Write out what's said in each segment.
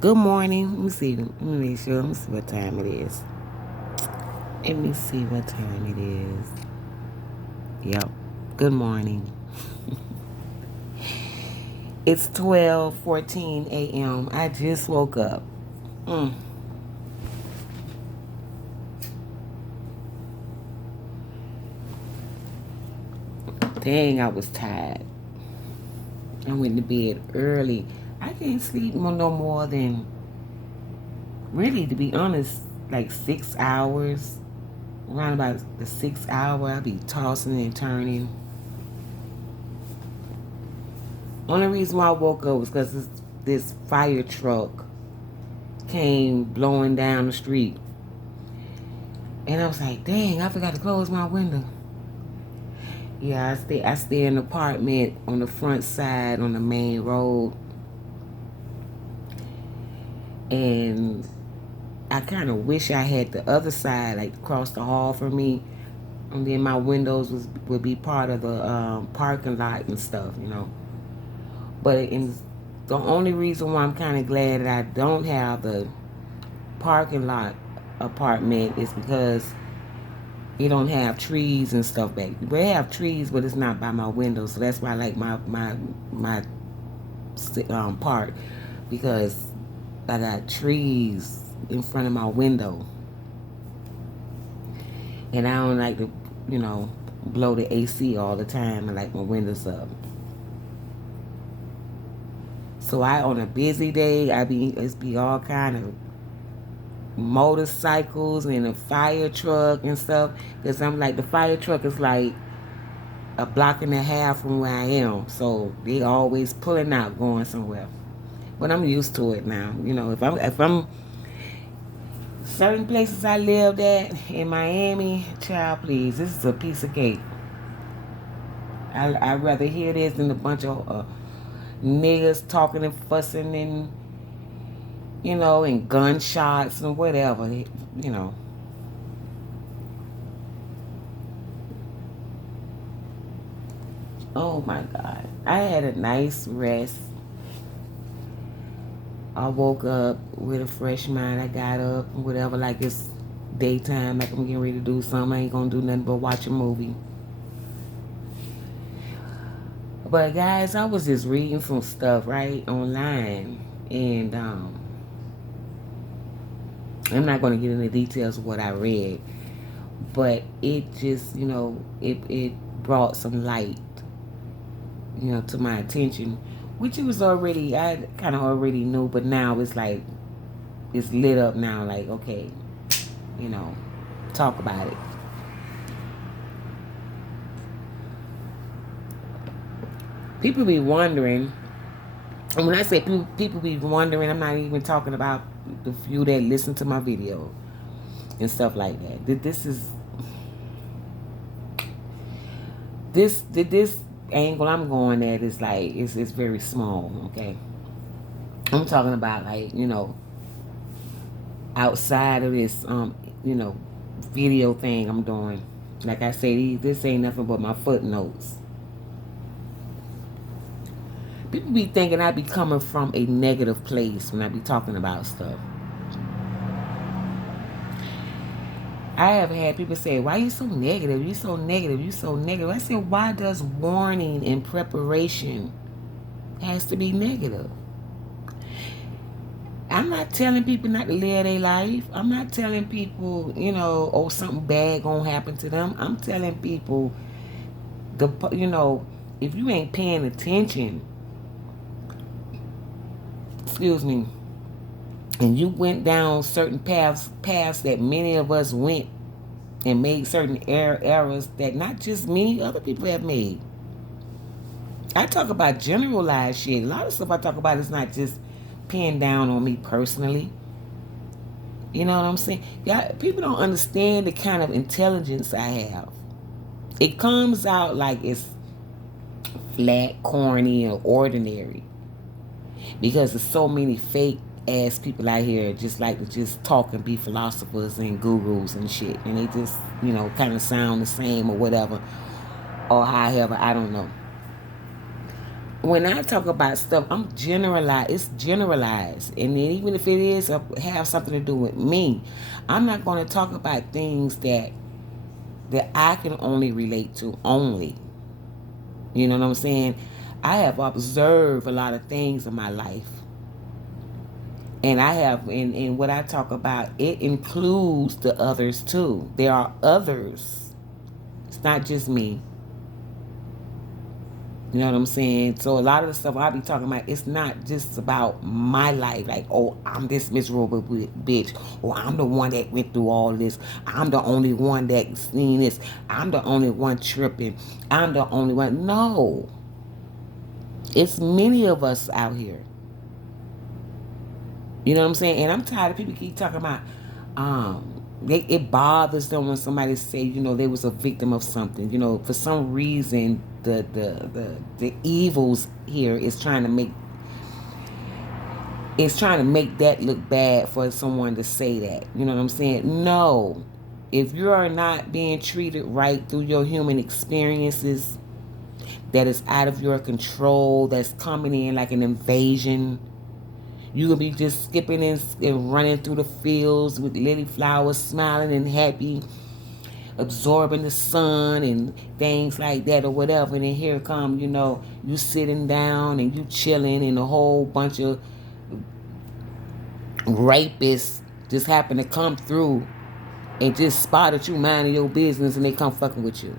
Good morning. Let me see. Let me make sure. Let me see what time it is. Let me see what time it is. Yep. Good morning. It's 12:14 a.m. I just woke up. Mm. Dang, I was tired. I went to bed early. I can't sleep no more than, really, to be honest, like 6 hours. Around about the 6 hour, I'll be tossing and turning. Only reason why I woke up was because this fire truck came blowing down the street. And I was like, dang, I forgot to close my window. Yeah, I stay in an apartment on the front side on the main road. And I kind of wish I had the other side, like across the hall from me. And then my windows would be part of the parking lot and stuff. But the only reason why I'm kind of glad that I don't have the parking lot apartment is because you don't have trees and stuff back. We have trees, but it's not by my window, so that's why I like my park, because I got trees in front of my window, and I don't like to, blow the AC all the time. I like my windows up. So on a busy day, it's be all kind of motorcycles and a fire truck and stuff. Cause I'm like, the fire truck is like a block and a half from where I am, so they always pulling out, going somewhere. But I'm used to it now. If I'm certain places I lived at in Miami, child, please, this is a piece of cake. I'd rather hear this than a bunch of niggas talking and fussing and gunshots and whatever. You know. Oh my God. I had a nice rest. I woke up with a fresh mind. I got up, whatever, like it's daytime, like I'm getting ready to do something. I ain't gonna do nothing but watch a movie. But guys, I was just reading some stuff right online, and I'm not gonna get into details of what I read, but it just, it brought some light, to my attention, which it was already, I kind of already knew, but now it's like it's lit up now. Like, okay, you know, talk about it. People be wondering, and when I say people be wondering, I'm not even talking about the few that listen to my video and stuff like that. This angle I'm going at is like it's very small. Okay, I'm talking about, like, outside of this you know video thing I'm doing. Like I say, this ain't nothing but my footnotes. People be thinking I be coming from a negative place when I be talking about stuff. I have had people say, why are you so negative? You so negative. You so negative. I said, why does warning and preparation has to be negative? I'm not telling people not to live their life. I'm not telling people, oh, something bad gonna happen to them. I'm telling people, if you ain't paying attention, excuse me, and you went down certain paths that many of us went, and made certain errors that not just me, other people have made. I talk about generalized shit. A lot of stuff I talk about is not just pinned down on me personally. You know what I'm saying? Yeah, people don't understand the kind of intelligence I have. It comes out like it's flat, corny, or ordinary, because there's so many fake ass people out here just like to just talk and be philosophers and gurus and shit, and they just kind of sound the same or whatever, or however, I don't know. when I talk about stuff, I'm generalized. It's generalized, and then even if it is have something to do with me, I'm not going to talk about things that I can only relate to only. You know what I'm saying? I have observed a lot of things in my life, and I have, and what I talk about, it includes the others too. There are others. It's not just me. You know what I'm saying? So a lot of the stuff I be talking about, it's not just about my life. Like, oh, I'm this miserable bitch. Or I'm the one that went through all this. I'm the only one that seen this. I'm the only one tripping. I'm the only one. No. It's many of us out here. You know what I'm saying? And I'm tired of people keep talking about, it bothers them when somebody say, they was a victim of something. For some reason, the evils here is trying to make that look bad for someone to say that. You know what I'm saying? No. If you are not being treated right through your human experiences, that is out of your control, that's coming in like an invasion. You will be just skipping and running through the fields with lily flowers, smiling and happy, absorbing the sun and things like that or whatever. And then here come, you sitting down and you chilling, and a whole bunch of rapists just happen to come through and just spotted you minding your business, and they come fucking with you.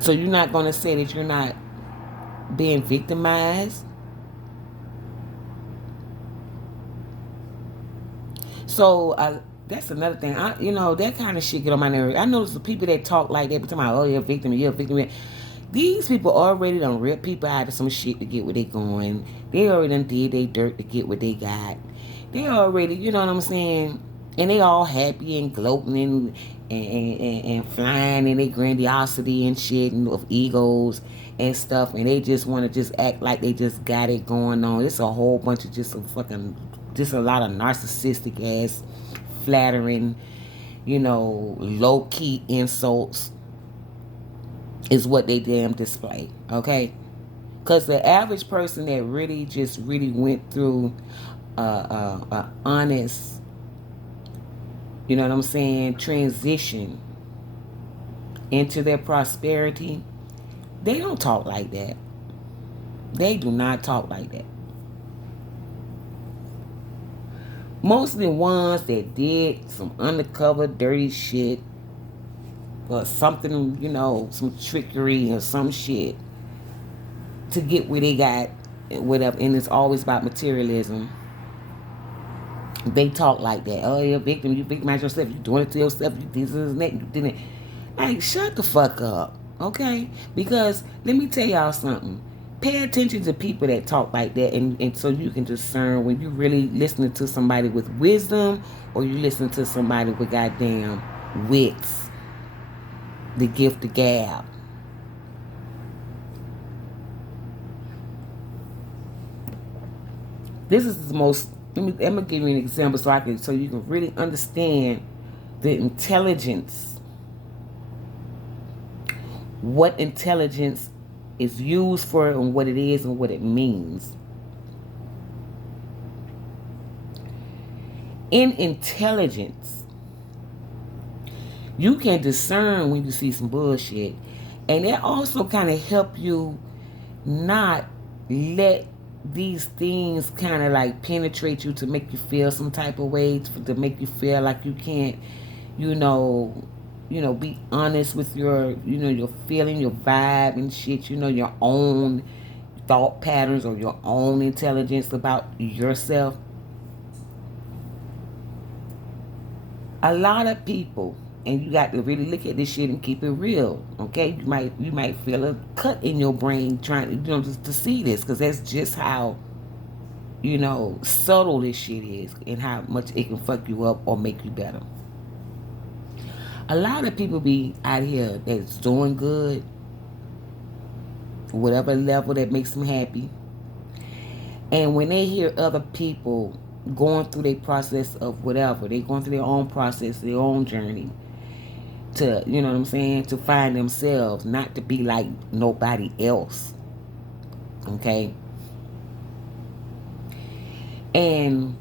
So you're not going to say that you're not being victimized. So that's another thing. That kind of shit get on my nerves. I notice the people that talk like that, be talking about, oh, you're a victim, you're a victim. These people already done rip people out of some shit to get where they going. They already done did they dirt to get what they got. They already, you know what I'm saying? And they all happy and gloating and flying in their grandiosity and shit and of egos and stuff. And they just want to just act like they just got it going on. It's a whole bunch of just a lot of narcissistic ass, flattering, low key insults is what they damn display, okay? Because the average person that really went through a honest, you know what I'm saying, transition into their prosperity, they don't talk like that. They do not talk like that. Most of the ones that did some undercover dirty shit or something, some trickery or some shit to get where they got, whatever, and it's always about materialism. They talk like that. Oh, you're a victim. You victimize yourself. You doing it to yourself. You this and that. You didn't. Like, shut the fuck up, okay? Because let me tell y'all something. Pay attention to people that talk like that, and so you can discern when you really listening to somebody with wisdom or you listen to somebody with goddamn wits, the gift of gab. This is the most. I'm gonna give you an example so you can really understand the intelligence. What intelligence is used for and what it is and what it means. In intelligence, you can discern when you see some bullshit. And that also kind of help you not let these things kind of like penetrate you to make you feel some type of way, to make you feel like you can't, be honest with your, your feeling, your vibe and shit, your own thought patterns or your own intelligence about yourself. A lot of people, and you got to really look at this shit and keep it real, okay? You might feel a cut in your brain trying to, just to see this, because that's just how, subtle this shit is and how much it can fuck you up or make you better. A lot of people be out here that's doing good, whatever level that makes them happy, and when they hear other people going through their process of whatever, they going through their own process, their own journey, to, you know what I'm saying, to find themselves, not to be like nobody else. Okay? And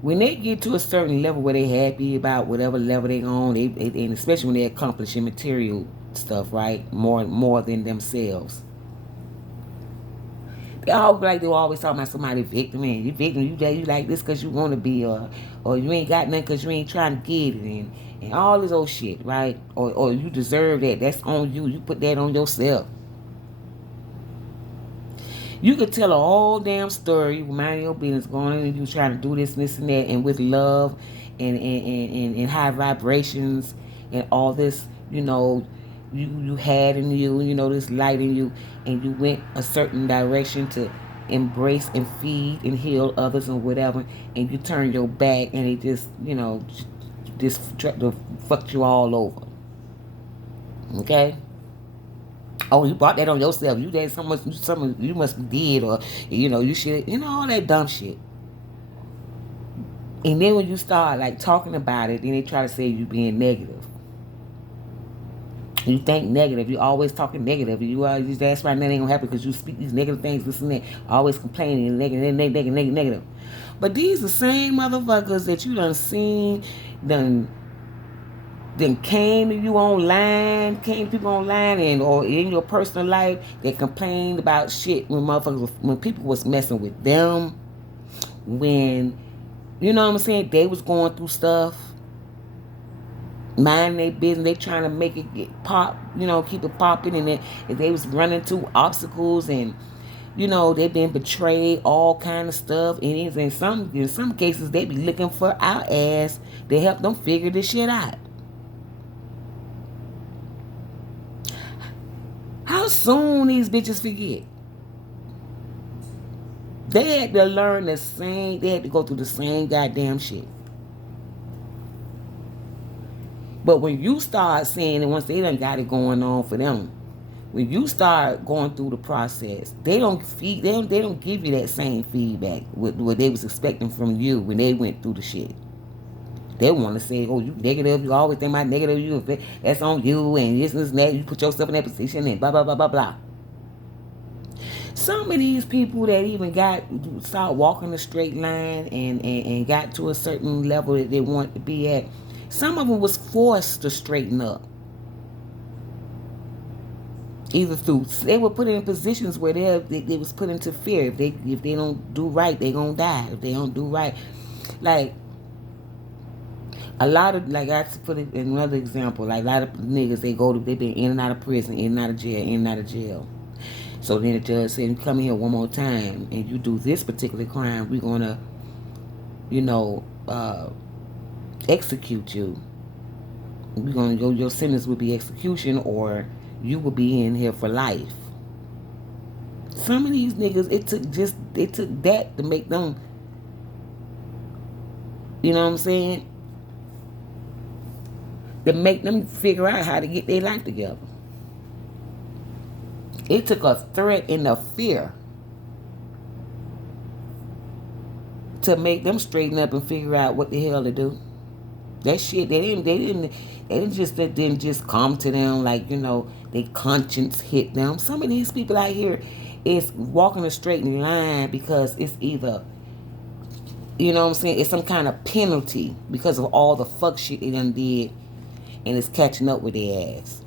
when they get to a certain level where they happy about whatever level they on, and especially when they accomplishing material stuff, right? More than themselves. They always like they always talking about somebody victim, man. You victim, you like this because you want to be, or you ain't got nothing because you ain't trying to get it, and all this old shit, right? Or you deserve that. That's on you. You put that on yourself. You could tell a whole damn story, mind your business, going in and you trying to do this and this and that, and with love and high vibrations and all this, you had in you, this light in you, and you went a certain direction to embrace and feed and heal others and whatever, and you turn your back and it just, just try to fuck you all over. Okay? Oh, you brought that on yourself. You did some you must be dead, or you should, all that dumb shit. And then when you start like talking about it, then they try to say you being negative. You think negative. You always talking negative. That's why nothing ain't gonna happen because you speak these negative things, this and that. Always complaining and negative. But these the same motherfuckers that you done seen, done came to you online, came to people online, and or in your personal life that complained about shit when people was messing with them, when you know what I'm saying, they was going through stuff, mind their business, they trying to make it get pop, keep it popping, and they was running through obstacles, and they been betrayed, all kind of stuff, and in some cases they be looking for our ass to help them figure this shit out. How soon these bitches forget? They had to learn they had to go through the same goddamn shit. But when you start seeing it, once they done got it going on for them, when you start going through the process, they don't give you that same feedback what they was expecting from you when they went through the shit. They want to say, oh, you negative, you always think about negative, that's on you, and this and that, you put yourself in that position, and blah, blah, blah, blah, blah. Some of these people that even start walking a straight line and got to a certain level that they want to be at, some of them was forced to straighten up. Either they were put in positions where they was put into fear. If they don't do right, they gonna die. If they don't do right, like a lot of, like I put it in another example, like a lot of niggas they been in and out of prison, in and out of jail, in and out of jail. So then the judge said, you come here one more time and you do this particular crime, we're gonna, execute you. We're gonna your sentence will be execution, or you will be in here for life. Some of these niggas, it took that to make them, you know what I'm saying? To make them figure out how to get their life together. It took a threat and a fear to make them straighten up and figure out what the hell to do. That shit, they didn't just come to them like, their conscience hit them. Some of these people out here is walking a straight line because it's either, you know what I'm saying, it's some kind of penalty because of all the fuck shit they done did, and it's catching up with their ass.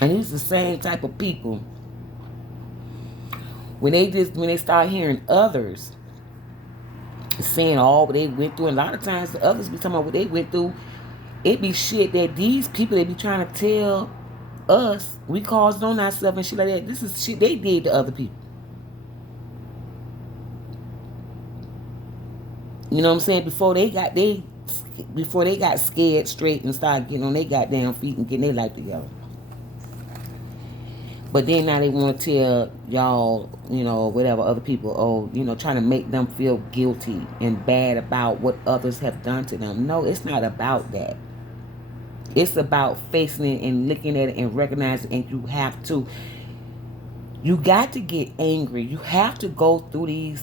And these the same type of people. When they start hearing others saying all what they went through, and a lot of times the others be talking about what they went through, it be shit that these people, they be trying to tell us we caused on ourselves and shit like that. This is shit they did to other people. You know what I'm saying? Before they got scared straight and started getting on their goddamn feet and getting their life together. But then now they want to tell y'all, whatever, other people, trying to make them feel guilty and bad about what others have done to them. No, it's not about that. It's about facing it and looking at it and recognizing, and you have to You got to get angry. You have to go through these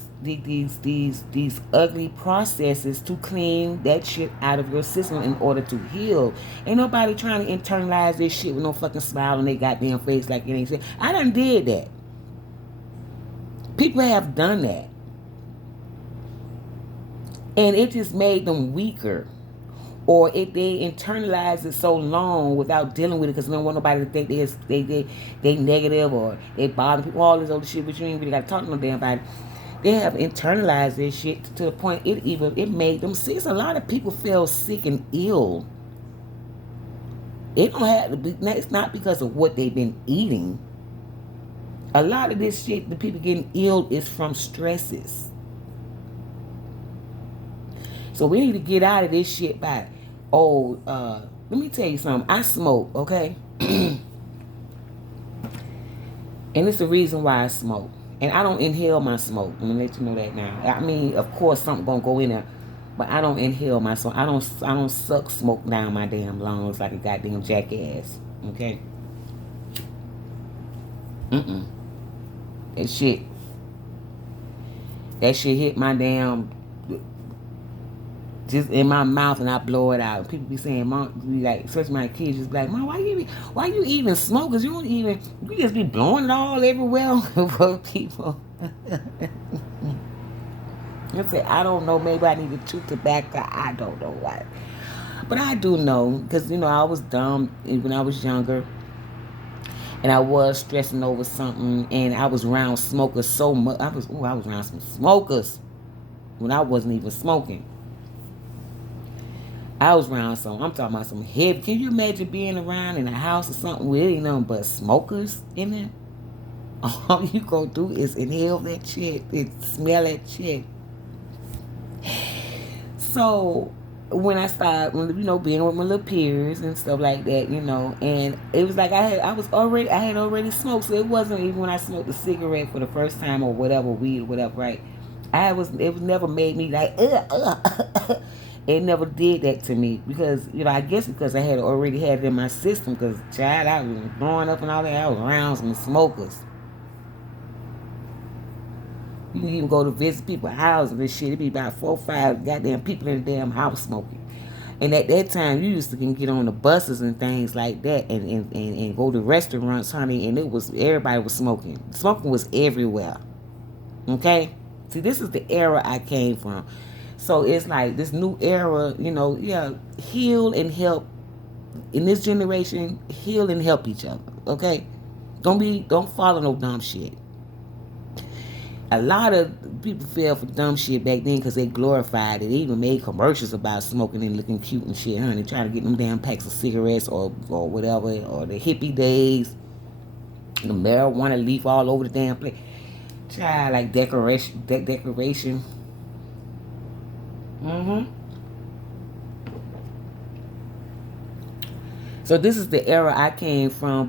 ugly processes to clean that shit out of your system in order to heal. Ain't nobody trying to internalize this shit with no fucking smile on their goddamn face like it ain't shit. I done did that. People have done that. And it just made them weaker. Or if they internalize it so long without dealing with it because they don't want nobody to think they negative or they bother people, all this other shit, but you ain't really got to talk to no damn body. They have internalized this shit to the point it made them sick. A lot of people feel sick and ill. It don't have to be. It's not because of what they've been eating. A lot of this shit, the people getting ill, is from stresses. So we need to get out of this shit by, let me tell you something. I smoke, okay? And it's the reason why I smoke. And I don't inhale my smoke. I'm gonna let you know that now. I mean, of course, something gonna go in there, but I don't inhale my smoke. I don't suck smoke down my damn lungs like a goddamn jackass. Okay? That shit hit my damn just in my mouth and I blow it out. People be saying, Mom, be like, especially my kids, just be like, Mom, why you even smoke? Cause you just be blowing it all everywhere for people. I say, I don't know, maybe I need to chew tobacco. I don't know why. But I do know, because, I was dumb when I was younger. And I was stressing over something. And I was around smokers so much. I was around some smokers when I wasn't even smoking. I was around I'm talking about some heavy. Can you imagine being around in a house or something with ain't nothing but smokers in there? All you gonna do is inhale that shit and smell that shit. So when I started, being with my little peers and stuff like that, and it was like I had already smoked, so it wasn't even when I smoked a cigarette for the first time or whatever, weed or whatever, right? It was never made me like, It never did that to me because, I guess because I had already had it in my system because, child, I was growing up and all that, I was around some smokers. You can even go to visit people's houses and shit. It'd be about 4 or 5 goddamn people in the damn house smoking. And at that time, you used to get on the buses and things like that and go to restaurants, honey, and everybody was smoking. Smoking was everywhere. Okay? See, this is the era I came from. So it's like this new era, heal and help. In this generation, heal and help each other, okay? Don't follow no dumb shit. A lot of people fell for dumb shit back then because they glorified it. They even made commercials about smoking and looking cute and shit, honey. Trying to get them damn packs of cigarettes or whatever, or the hippie days. The marijuana leaf all over the damn place. Child, like decoration. So this is the era I came from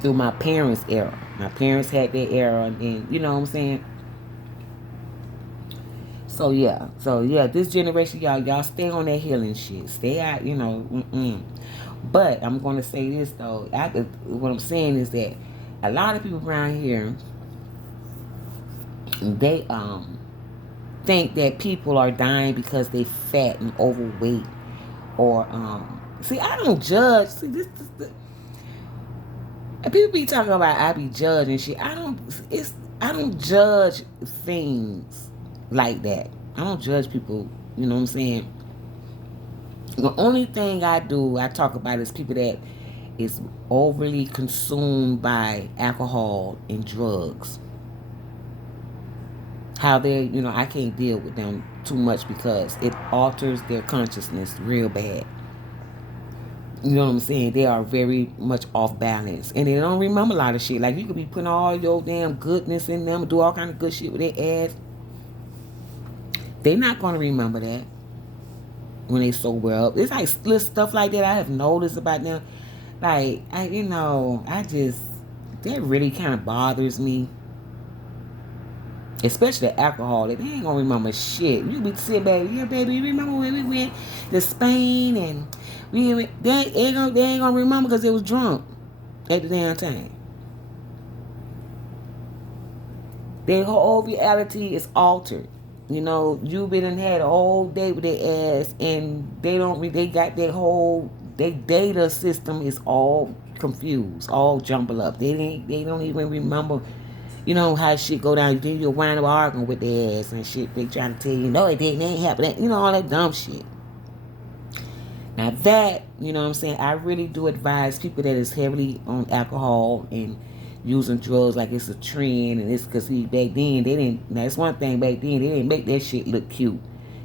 through my parents' era. My parents had their era, and you know what I'm saying? So yeah, this generation, y'all stay on that healing shit. Stay out, But I'm gonna say this though. What I'm saying is that a lot of people around here, they think that people are dying because they fat and overweight, or see, I don't judge. See, this and people be talking about I be judging shit. I don't judge things like that. I don't judge people. You know what I'm saying? The only thing I talk about is people that is overly consumed by alcohol and drugs. How they, I can't deal with them too much because it alters their consciousness real bad. You know what I'm saying? They are very much off balance. And they don't remember a lot of shit. Like, you could be putting all your damn goodness in them, do all kind of good shit with their ass. They're not going to remember that when they sober up. It's like little stuff like that I have noticed about them. Like, that really kind of bothers me. Especially the alcohol. They ain't gonna remember shit. You be sitting back, yeah, baby, you remember when we went to Spain and they ain't gonna remember because they was drunk at the damn time. Their whole reality is altered. You know, you've been and had a whole day with their ass, and they don't. They got their data system is all confused, all jumbled up. They don't even remember. You know how shit go down. Then you'll wind up arguing with their ass and shit. They trying to tell you, no, it didn't, it ain't happen. You know, all that dumb shit. Now that, you know what I'm saying, I really do advise people that is heavily on alcohol and using drugs like it's a trend, and it's because back then they didn't. Now that's one thing, back then they didn't make that shit look cute.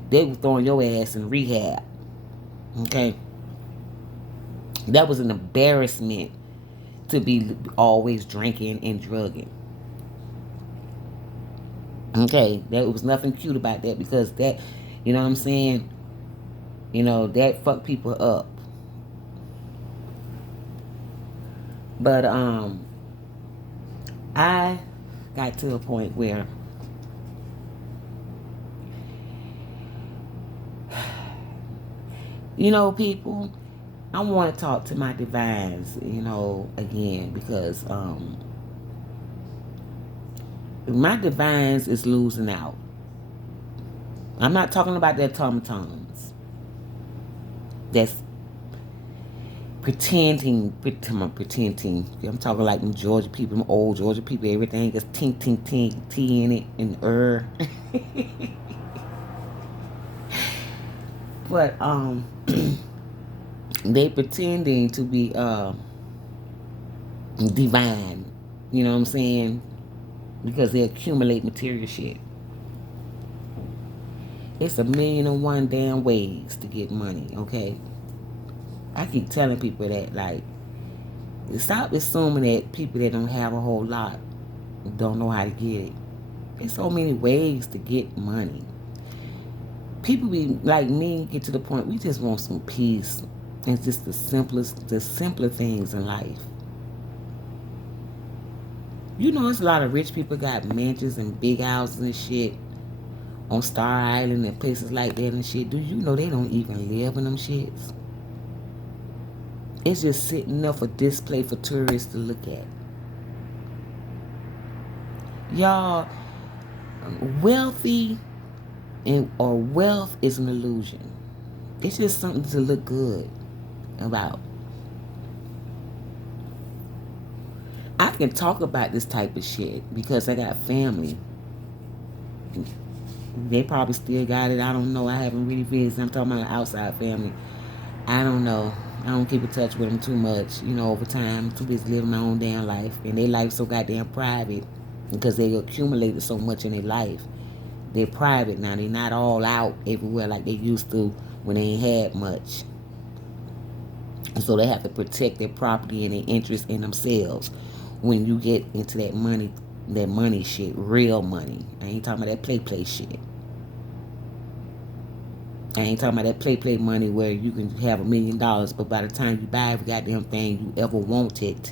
They were throwing your ass in rehab. Okay, that was an embarrassment to be always drinking and drugging. Okay, there was nothing cute about that, because that, you know what I'm saying, you know, that fucked people up. But I got to a point where you know, people, I want to talk to my divines, you know, again, because my divines is losing out. I'm not talking about the automatons that's pretending. I'm talking like them Georgia people, them old Georgia people, everything is tink, tink, tink, T in it, and But they pretending to be divine, you know what I'm saying? Because they accumulate material shit. It's a million and one damn ways to get money, okay? I keep telling people that, like, stop assuming that people that don't have a whole lot don't know how to get it. There's so many ways to get money. People be like me, get to the point we just want some peace. It's just the simpler things in life. You know, it's a lot of rich people got mansions and big houses and shit on Star Island and places like that and shit. Do you know they don't even live in them shits? It's just sitting there for display for tourists to look at. Y'all, wealthy or wealth is an illusion. It's just something to look good about. I can talk about this type of shit because I got family. They probably still got it. I don't know. I haven't really visited. I'm talking about outside family. I don't know. I don't keep in touch with them too much. You know, over time, I'm too busy living my own damn life. And their life so goddamn private because they accumulated so much in their life. They're private now. They're not all out everywhere like they used to when they ain't had much. And so they have to protect their property and their interest in themselves. When you get into that money shit, real money. I ain't talking about that play shit. I ain't talking about that play money where you can have $1 million, but by the time you buy every goddamn thing you ever wanted,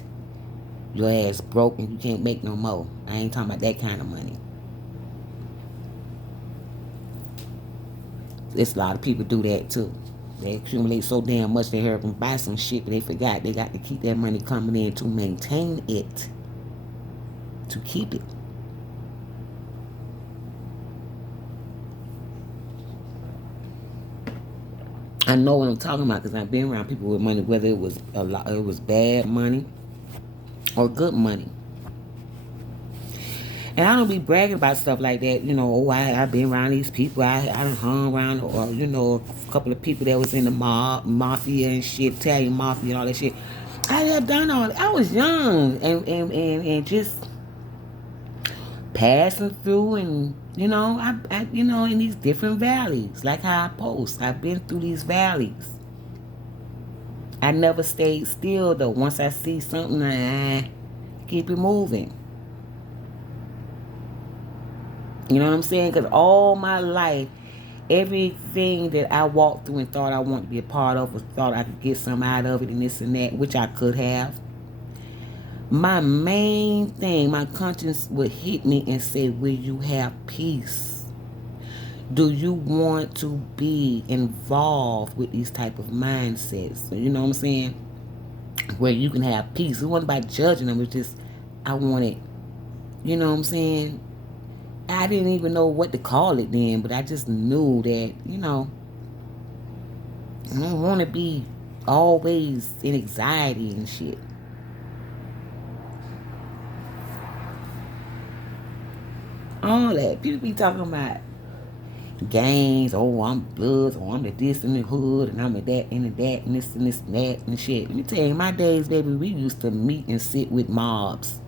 your ass broke and you can't make no more. I ain't talking about that kind of money. There's a lot of people do that too. They accumulate so damn much they heard them buy some shit, but they forgot they got to keep that money coming in to maintain it. To keep it. I know what I'm talking about because I've been around people with money, whether it was it was bad money or good money. And I don't be bragging about stuff like that, you know, oh, I've been around these people, I done hung around, or, you know, a couple of people that was in the mafia and shit, Italian mafia and all that shit. I have done all that. I was young and just passing through, and, you know, I you know, in these different valleys, like how I post. I've been through these valleys. I never stayed still, though. Once I see something, I keep it moving. You know what I'm saying? Because all my life, everything that I walked through and thought I wanted to be a part of, or thought I could get some out of it and this and that, which I could have, my main thing, my conscience would hit me and say, will you have peace? Do you want to be involved with these type of mindsets? You know what I'm saying? Where you can have peace. It wasn't about judging them. It was just, I wanted, you know what I'm saying, I didn't even know what to call it then, but I just knew that, I don't want to be always in anxiety and shit. All that. People be talking about gangs, oh, I'm bloods, or I'm the this in the hood, and I'm the that and the that, and this and that and shit. Let me tell you, my days, baby, we used to meet and sit with mobs.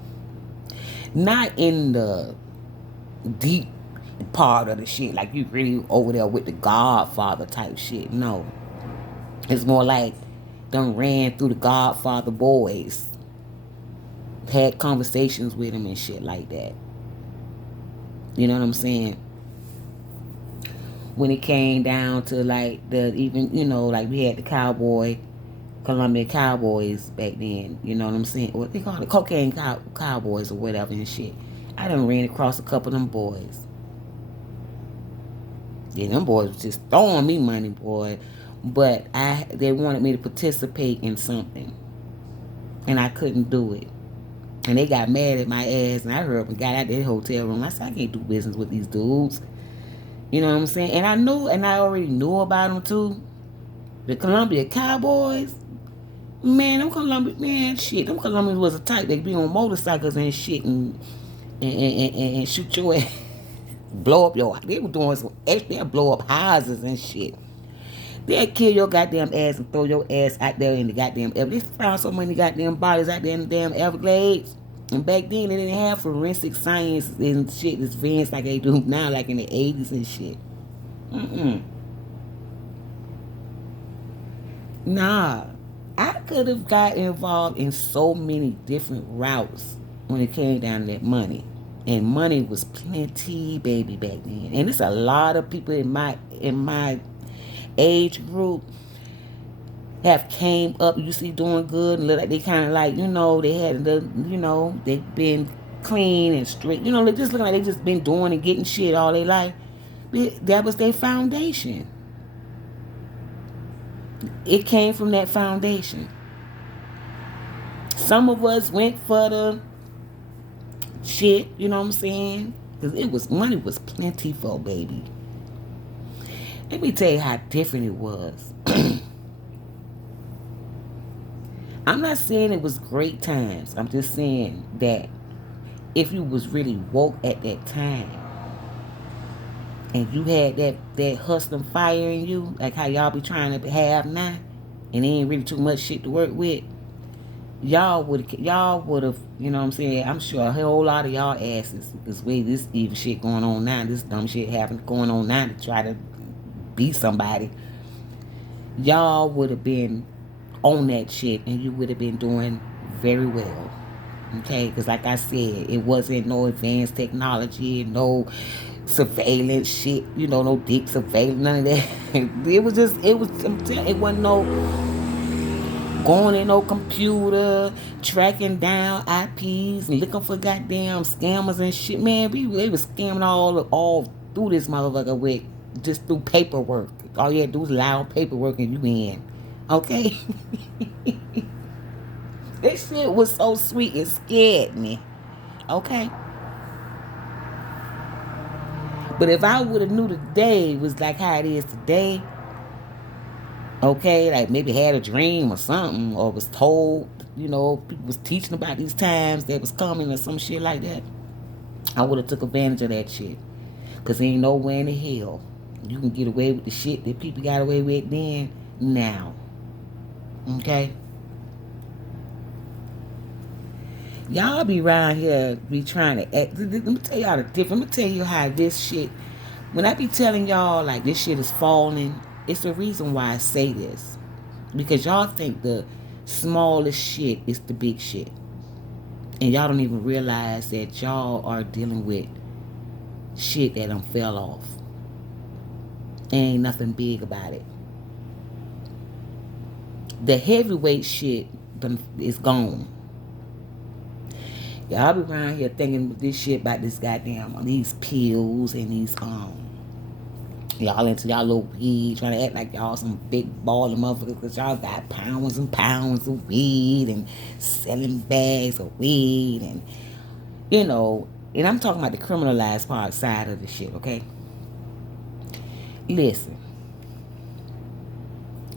Not in the deep part of the shit, like you really over there with the Godfather type shit. No. It's more like done ran through the Godfather boys, had conversations with him and shit like that. You know what I'm saying? When it came down to like the even like we had the Columbia Cowboys back then. You know what I'm saying? What they call it, cocaine cowboys or whatever and shit. I done ran across a couple of them boys. Yeah, them boys was just throwing me money, boy. But they wanted me to participate in something, and I couldn't do it. And they got mad at my ass, and I hurried up and got out that hotel room. I said, I can't do business with these dudes. You know what I'm saying? And I knew, and I already knew about them too. The Columbia Cowboys, man, them Colombians was a type. They be on motorcycles and shit and shoot your ass, blow up your. They were doing some. They'll blow up houses and shit. They'll kill your goddamn ass and throw your ass out there in the goddamn Everglades. They found so many goddamn bodies out there in the damn Everglades. And back then, they didn't have forensic science and shit that's advanced like they do now, like in the 80s and shit. Nah. I could have got involved in so many different routes when it came down to that money. And money was plenty, baby, back then. And it's a lot of people in my age group have came up, you see, doing good, and look like they kind of like, they had they've been clean and straight, they just look like they just been doing and getting shit all their life. That was their foundation. It came from that foundation. Some of us went for the shit, you know what I'm saying? Because money was plentiful, baby. Let me tell you how different it was. I'm not saying it was great times. I'm just saying that if you was really woke at that time and you had that hustling fire in you, like how y'all be trying to have now, and ain't really too much shit to work with, y'all would have, you know what I'm saying? I'm sure a whole lot of y'all asses, because way this evil shit going on now, this dumb shit going on now to try to be somebody, y'all would have been on that shit and you would have been doing very well. Okay, because like I said, it wasn't no advanced technology, no surveillance shit, no deep surveillance, none of that. It wasn't no going in no computer, tracking down IPs and looking for goddamn scammers and shit. Man, they was scamming all through this motherfucker with just through paperwork. All you had to do was lie on paperwork and you in. Okay? This shit was so sweet, it scared me. Okay? But if I would have knew today was like how it is today, okay, like maybe had a dream or something, or was told, people was teaching about these times that was coming or some shit like that, I would have took advantage of that shit. Because there ain't nowhere in the hell you can get away with the shit that people got away with then, now. Okay? Y'all be around here be trying to act. Let me tell y'all the difference. Let me tell you how this shit, when I be telling y'all like this shit is falling, it's the reason why I say this. Because y'all think the smallest shit is the big shit. And y'all don't even realize that y'all are dealing with shit that done fell off. Ain't nothing big about it. The heavyweight shit is gone. Y'all be around here thinking this shit about this goddamn, these pills and these, y'all into y'all little weed, trying to act like y'all some big ball of motherfuckers, because y'all got pounds and pounds of weed and selling bags of weed and, And I'm talking about the criminalized part side of the shit, okay? Listen,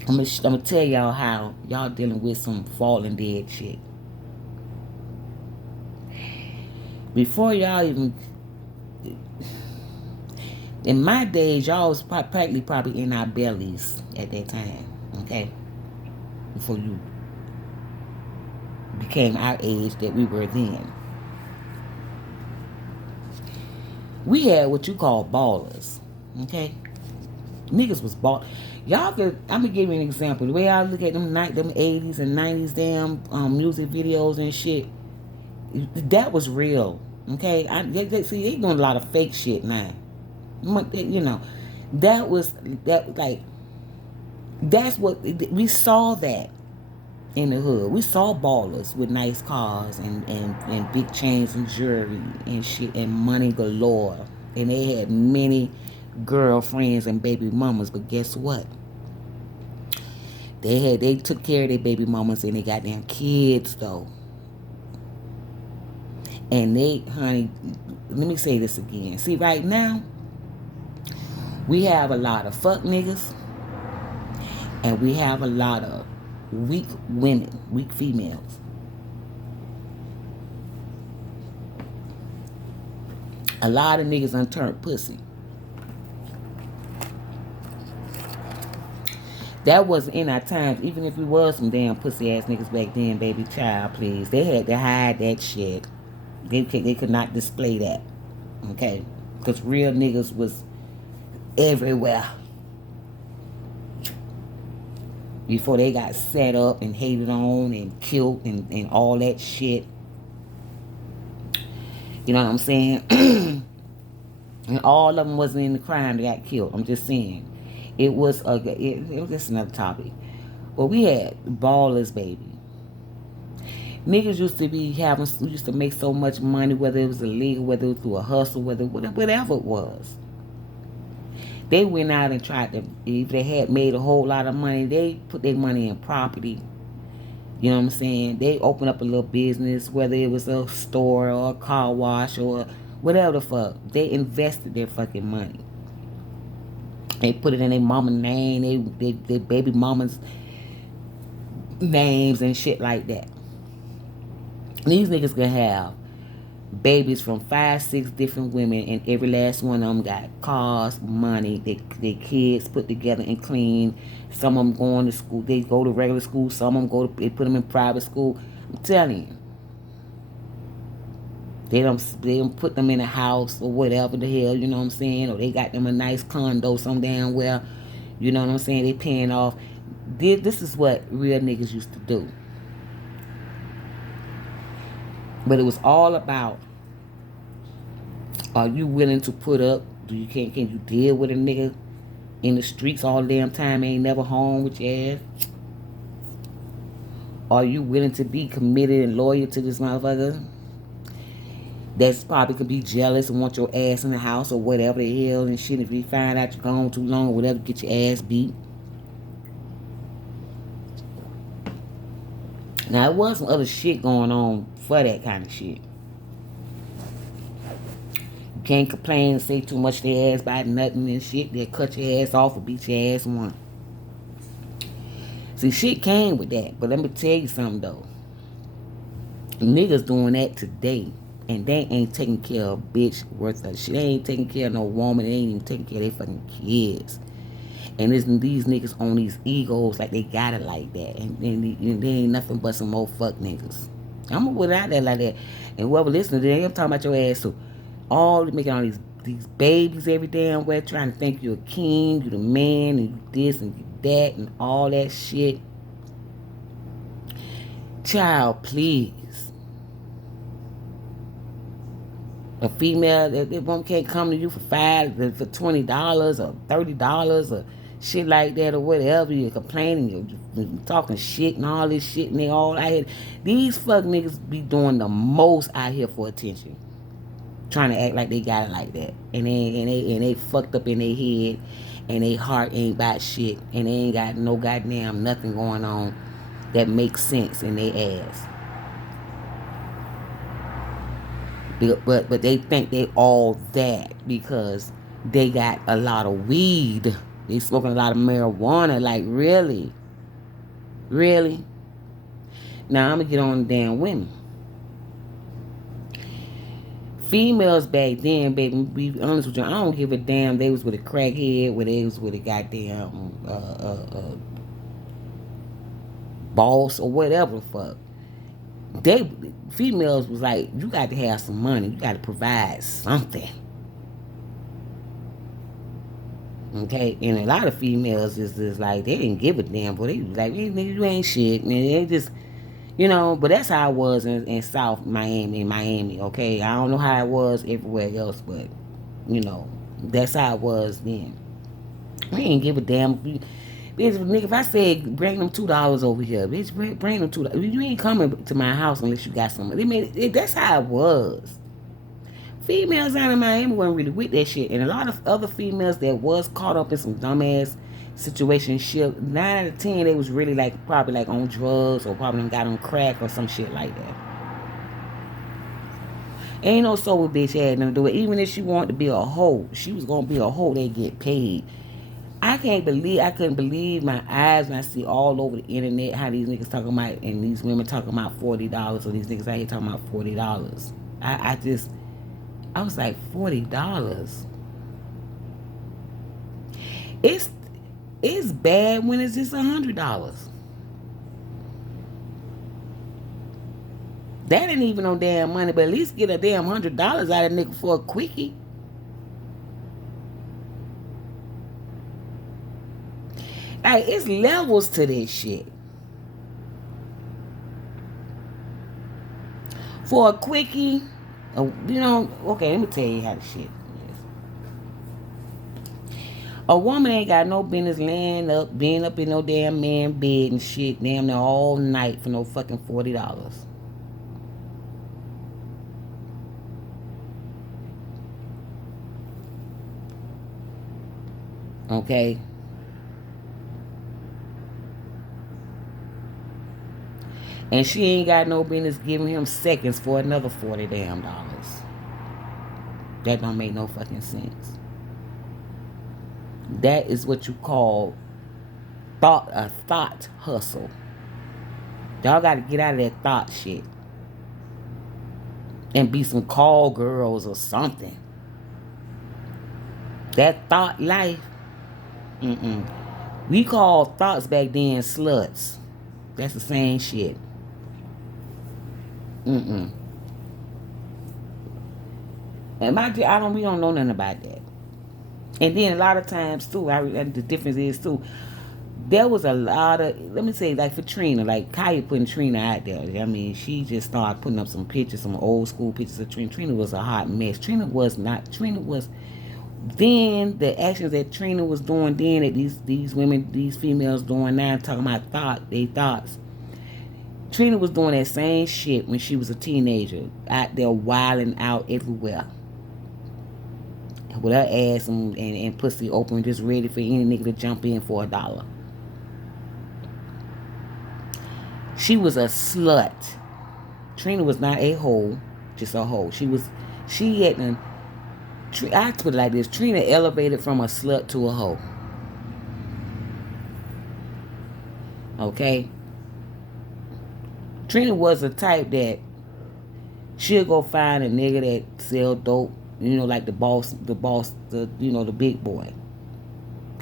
I'm gonna tell y'all how y'all dealing with some falling dead shit. Before y'all even, in my days, y'all was practically probably in our bellies at that time, okay? Before you became our age that we were then. We had what you call ballers, okay? Niggas was ball. Y'all could. I'm gonna give you an example. The way I look at them 80s and 90s damn music videos and shit, that was real. Okay, see, they doing a lot of fake shit now. You know, that was that like that's what we saw that in the hood. We saw ballers with nice cars and big chains and jewelry and shit and money galore. And they had many girlfriends and baby mamas. But guess what? They took care of their baby mamas and they got damn kids though. And they, honey, let me say this again. See, right now, we have a lot of fuck niggas and we have a lot of weak women, weak females. A lot of niggas unturned pussy. That was in our times, even if we was some damn pussy ass niggas back then, baby child, please. They had to hide that shit. They could not display that. Okay? Because real niggas was everywhere. Before they got set up and hated on and killed and all that shit. You know what I'm saying? And all of them wasn't in the crime that got killed. I'm just saying. It was just another topic. But we had ballers, baby. Niggas used to make so much money, whether it was illegal, whether it was through a hustle, whatever it was. They went out and tried to, if they had made a whole lot of money, they put their money in property. You know what I'm saying? They opened up a little business, whether it was a store or a car wash or whatever the fuck. They invested their fucking money. They put it in their mama's name, they baby mama's names and shit like that. These niggas can have babies from 5, 6 different women, and every last one of them got cars, money, they kids put together and clean. Some of them going to school, they go to regular school. Some of them they put them in private school. I'm telling you, they don't put them in a house or whatever the hell, you know what I'm saying? Or they got them a nice condo some damn well, you know what I'm saying? They paying off. This is what real niggas used to do. But it was all about, are you willing to put up? Can you deal with a nigga in the streets all the damn time, ain't never home with your ass? Are you willing to be committed and loyal to this motherfucker? That's probably could be jealous and want your ass in the house or whatever the hell and shit. If you find out you're gone too long or whatever, get your ass beat. Now, there was some other shit going on for that kind of shit. You can't complain and say too much to their ass about nothing and shit. They'll cut your ass off or beat your ass one. See, shit came with that. But let me tell you something, though. Niggas doing that today. And they ain't taking care of a bitch worth of shit. They ain't taking care of no woman. They ain't even taking care of their fucking kids. And these niggas on these egos like they got it like that. And they ain't nothing but some old fuck niggas. I'm gonna put it out there like that. And whoever listening to that, I'm talking about your ass too. All making all these babies every damn way, trying to think you're a king, you the man, and you this and you that and all that shit. Child, please. A female, that woman can't come to you for $20 or $30 or shit like that or whatever. You're complaining, you're talking shit and all this shit, and they all out here. These fuck niggas be doing the most out here for attention, trying to act like they got it like that, and they fucked up in their head, and their heart ain't about shit, and they ain't got no goddamn nothing going on that makes sense in their ass. But they think they all that because they got a lot of weed. They smoking a lot of marijuana. Like, really? Really? Now I'm gonna get on the damn women. Females back then, baby, be honest with you, I don't give a damn. They was with a crackhead, where they was with a goddamn boss or whatever the fuck. They females was like, you got to have some money. You got to provide something. Okay, and a lot of females is like they didn't give a damn, but they was like, hey, nigga, you ain't shit, and they just, But that's how it was in South Miami, Okay, I don't know how it was everywhere else, but that's how it was then. We ain't give a damn. Bitch, nigga, if I said bring them $2 over here, bitch, bring them $2. You ain't coming to my house unless you got some. That's how it was. Females out in Miami weren't really with that shit, and a lot of other females that was caught up in some dumbass situation shit. 9 out of 10, they was really like probably like on drugs or probably got on crack or some shit like that. Ain't no sober bitch had nothing to do with it. Even if she wanted to be a hoe, she was gonna be a hoe. They get paid. I couldn't believe my eyes when I see all over the internet how these niggas talking about and these women talking about $40 or these niggas out here talking about $40. I was like, $40. It's it's bad when it's just $100. That ain't even no damn money, but at least get a damn $100 out of nigga for a quickie. Like, it's levels to this shit. For a quickie, okay, let me tell you how the shit is. A woman ain't got no business being up in no damn man bed and shit, damn near all night for no fucking $40. Okay? And she ain't got no business giving him seconds for another $40 damn dollars. That don't make no fucking sense. That is what you call a thought hustle. Y'all got to get out of that thought shit and be some call girls or something. That thought life, mm-mm. We called thoughts back then sluts. That's the same shit. Mm-mm. And we don't know nothing about that. And then a lot of times too, the difference is too, there was a lot of, let me say, like for Trina, like Kaya putting Trina out there. I mean, she just started putting up some pictures, some old school pictures of Trina. Trina was a hot mess. Trina was, then the actions that Trina was doing then, that these women, these females doing now, talking about thoughts. Trina was doing that same shit when she was a teenager, out there wilding out everywhere. With her ass and pussy open, just ready for any nigga to jump in for $1. She was a slut. Trina was not a hoe, just a hoe. I put it like this: Trina elevated from a slut to a hoe. Okay? Trina was a type that she'll go find a nigga that sell dope, like the big boy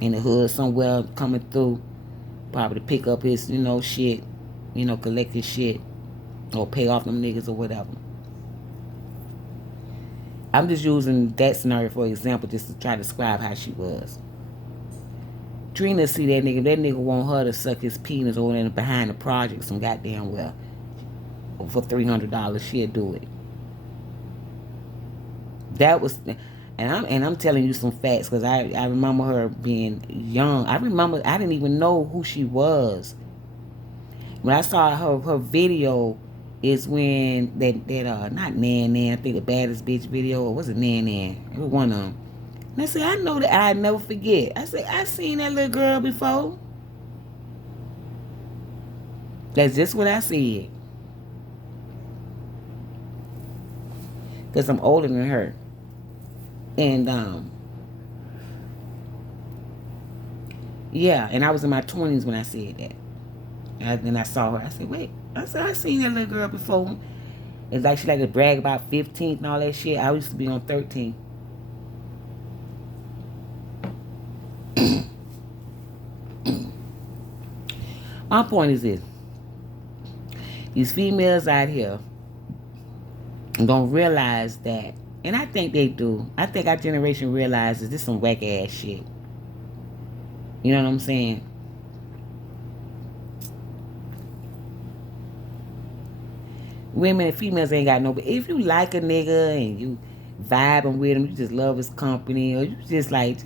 in the hood somewhere coming through, probably to pick up his, shit, collect his shit, or pay off them niggas or whatever. I'm just using that scenario for example, just to try to describe how she was. Trina see that nigga want her to suck his penis over there behind the project some goddamn well. For $300, she'll do it. That was, and I'm telling you some facts because I remember her being young. I didn't even know who she was. When I saw her video, is when that not Nan Nan, I think the baddest bitch video, or was it Nan Nan? It was one of them. And I said, I know that I'd never forget. I said, I seen that little girl before. That's just what I said. because I'm older than her. And yeah, and I was in my 20s when I said that. And I saw her. I said, wait. I said, I seen that little girl before. It's like she like to brag about 15th and all that shit. I used to be on 13. My point is this. These females out here don't realize that, and I think they do. I think our generation realizes this some whack ass shit. You know what I'm saying? Women and females ain't got no. But if you like a nigga and you vibing with him, you just love his company, or you just like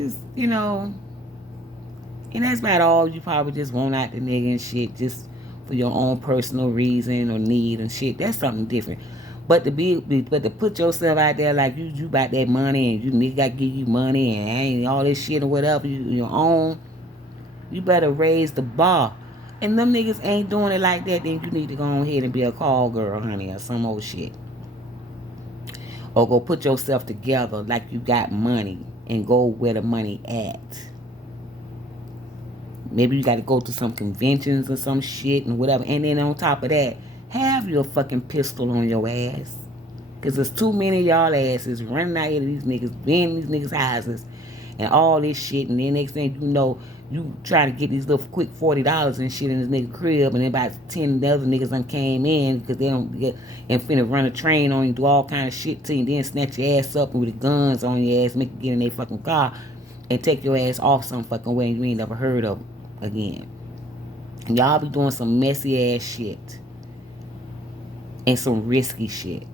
and that's about all you probably just want out the nigga and shit, just for your own personal reason or need and shit. That's something different. But but to put yourself out there like you got that money and you nigga got to give you money and ain't all this shit or whatever you own, you better raise the bar. And them niggas ain't doing it like that, then you need to go on ahead and be a call girl, honey, or some old shit. Or go put yourself together like you got money and go where the money at. Maybe you got to go to some conventions or some shit and whatever. And then on top of that, have your fucking pistol on your ass. Because there's too many of y'all asses running out here to these niggas, being in these niggas' houses, and all this shit. And then next thing you know, you trying to get these little quick $40 and shit in this nigga crib. And then about 10 other niggas done came in because they don't get and finna run a train on you, do all kind of shit to you, and then snatch your ass up with the guns on your ass, make you get in their fucking car, and take your ass off some fucking way you ain't never heard of again. Y'all be doing some messy ass shit and some risky shit.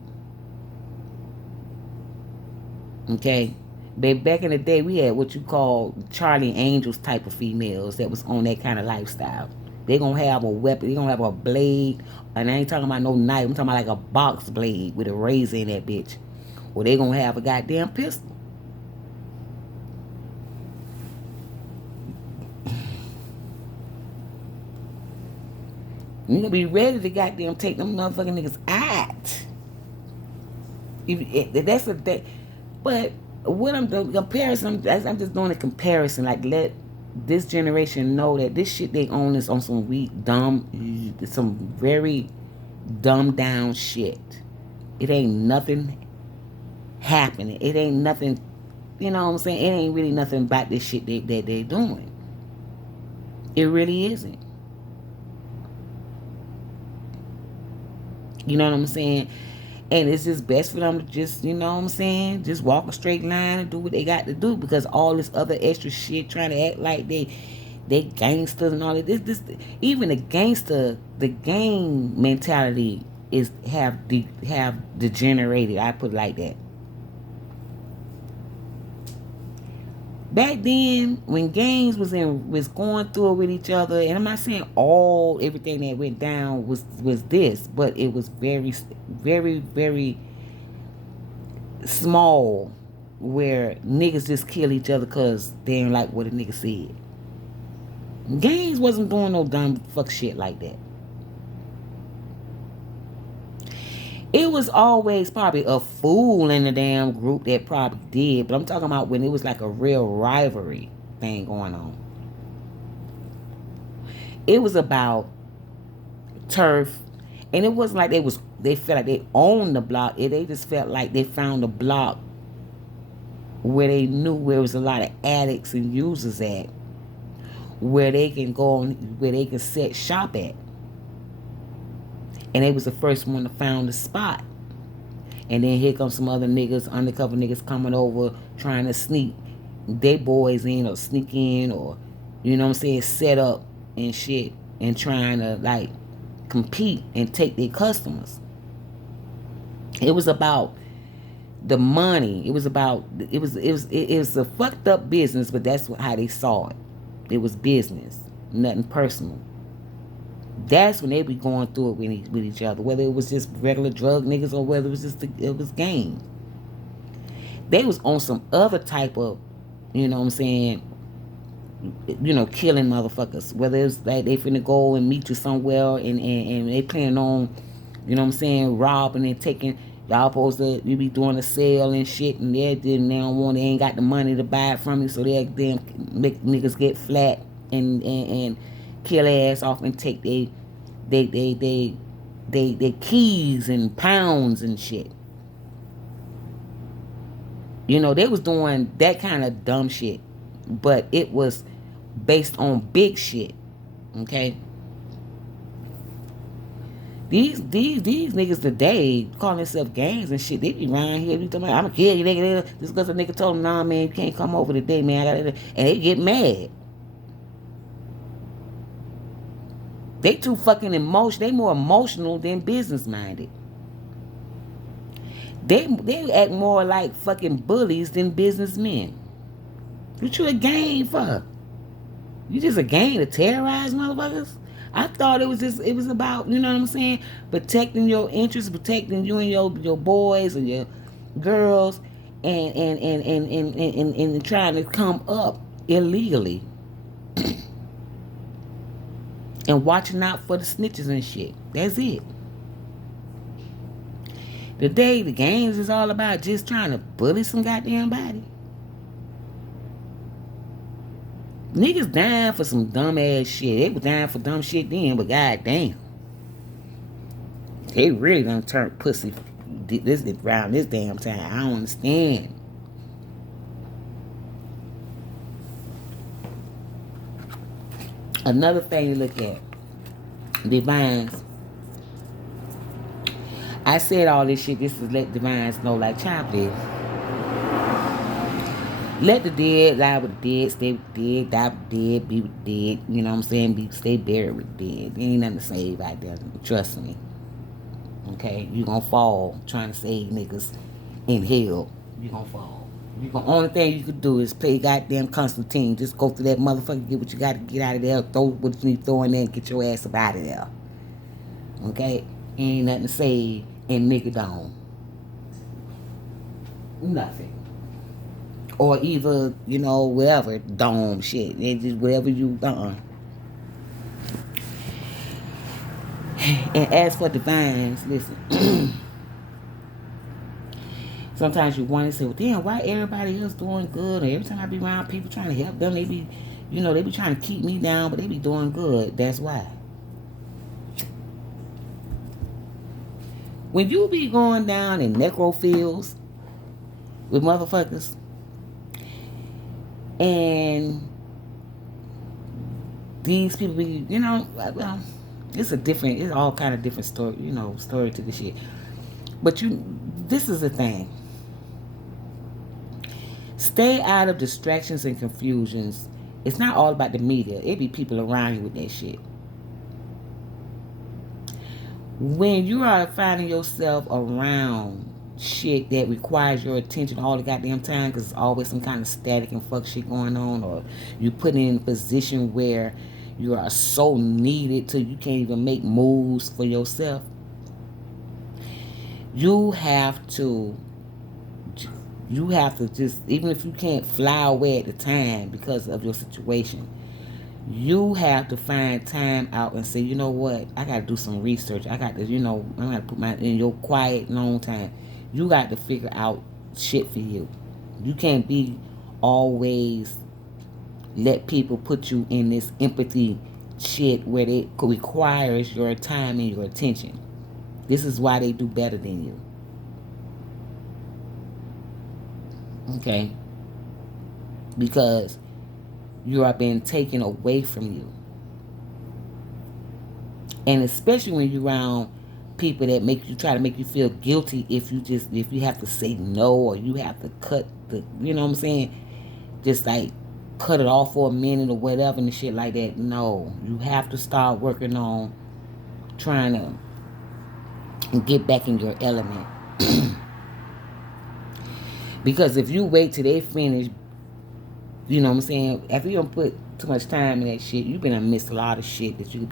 Okay? Baby, back in the day, we had what you call Charlie Angels type of females that was on that kind of lifestyle. They gonna have a weapon. They gonna have a blade. And I ain't talking about no knife. I'm talking about like a box blade with a razor in that bitch. Or they gonna have a goddamn pistol. You gonna be ready to goddamn take them motherfucking niggas out. That's the thing. But what I'm doing, comparison, I'm just doing a comparison. Like, let this generation know that this shit they own is on some weak, dumb, some very dumbed down shit. It ain't nothing happening. It ain't nothing, you know what I'm saying? It ain't really nothing about this shit that they're doing. It really isn't. You know what I'm saying? And it's just best for them to just, you know what I'm saying, just walk a straight line and do what they got to do, because all this other extra shit trying to act like they gangsters and all of this even the gang mentality is have degenerated. I put it like that. Back then, when gangs was going through it with each other, and I'm not saying everything that went down was this, but it was very, very, very small, where niggas just kill each other because they didn't like what a nigga said. Gangs wasn't doing no dumb fuck shit like that. It was always probably a fool in the damn group that probably did, but I'm talking about when it was like a real rivalry thing going on. It was about turf, and it wasn't like they felt like they owned the block. They just felt like they found a block where they knew where there was a lot of addicts and users at, where they can go on, where they can set shop at. And they was the first one to find the spot. And then here comes some other niggas, undercover niggas coming over, trying to sneak they boys in or sneak in, or, you know what I'm saying, set up and shit, and trying to like compete and take their customers. It was about the money. It was a fucked up business, but that's how they saw it. It was business, nothing personal. That's when they be going through it with each other, whether it was just regular drug niggas or whether it was just it was gang. They was on some other type of, you know what I'm saying, killing motherfuckers. Whether it was like they finna go and meet you somewhere and they planning on, you know what I'm saying, robbing and taking Y'all supposed to you be doing a sale and shit, and they ain't got the money to buy it from you, so they damn make niggas get flat and kill ass off and take they they they they keys and pounds and shit. You know, they was doing that kind of dumb shit, but it was based on big shit. Okay, these niggas today calling themselves gangs and shit. They be around here. Be talking about, I'm a kid. Nigga, just because a nigga told them, nah, man, you can't come over today, man. And they get mad. They too fucking emotional. They more emotional than business minded. They act more like fucking bullies than businessmen. What you a gang for? You just a gang to terrorize motherfuckers? I thought it was about, you know what I'm saying, protecting your interests, protecting you and your boys and your girls and trying to come up illegally and watching out for the snitches and shit. That's it. Today the games is all about just trying to bully some goddamn body. Niggas dying for some dumb ass shit. They was dying for dumb shit then, but goddamn, they really done turned pussy this around this damn time. I don't understand. Another thing to look at, divines. I said all this shit just to let divines know, like, child, please. Let the dead lie with the dead, stay with the dead, die with the dead, be with the dead. You know what I'm saying? Stay buried with the dead. There ain't nothing to save out there. Trust me. Okay? You gonna fall trying to save niggas in hell. You gonna fall. Only thing you could do is play goddamn Constantine. Just go through that motherfucker, get what you got to get out of there, throw what you need to throw in there, and get your ass up out of there. Okay? Ain't nothing to save in nigga dome. Nothing. Or either, you know, whatever, dome shit. It's just whatever you, And as for divines, listen. Sometimes you want to say, well, damn, why everybody else doing good? Or every time I be around people trying to help them, they be, you know, they be trying to keep me down, but they be doing good. That's why. When you be going down in necro fields with motherfuckers, and these people be, you know, well, it's all kind of different story, you know, story to the shit. But this is the thing. Stay out of distractions and confusions. It's not all about the media. It be people around you with that shit. When you are finding yourself around shit that requires your attention all the goddamn time, because there's always some kind of static and fuck shit going on, or you put in a position where you are so needed till you can't even make moves for yourself, you have to just, even if you can't fly away at the time because of your situation, you have to find time out and say, you know what, I got to do some research. I got to, you know, I got to put in your quiet, long time. You got to figure out shit for you. You can't be always let people put you in this empathy shit where it requires your time and your attention. This is why they do better than you. Okay? Because you are being taken away from you. And especially when you're around people that try to make you feel guilty if you have to say no, or you have to cut the, you know what I'm saying, just like cut it off for a minute or whatever and shit like that. No, you have to start working on trying to get back in your element. Because if you wait till they finish, you know what I'm saying, after you don't put too much time in that shit, you've been to miss a lot of shit that you